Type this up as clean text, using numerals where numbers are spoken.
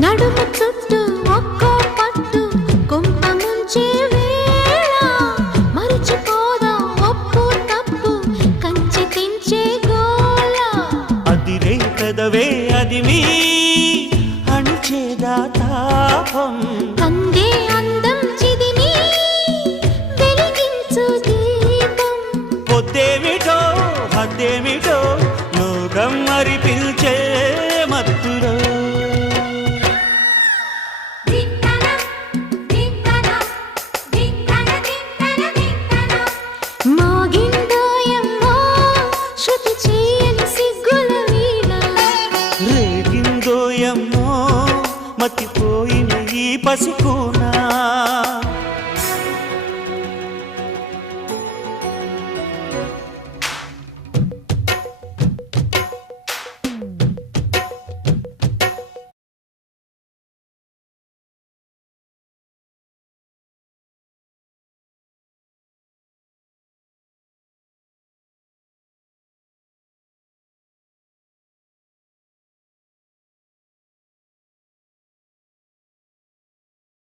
నడుము చుట్టూ ఒక్కో పట్టు కొంప ముంచే వేళ మరిచిపోదా ఒప్పు తప్పు కంచి తెంచే గోల అదిరే పెదవే అది మీ అణిచేదా తాపం కందే అందం చిదిమి వెలిగించు దీపం పొద్దేమిటో హద్దేమిటో లోకం మరి పిల్చే మత్తులో మోగిందోయమ్మో శృతి చేయని సిగ్గుల వీణ రేగిందోయమ్మో మతిపోయిన ఈ పసికూనా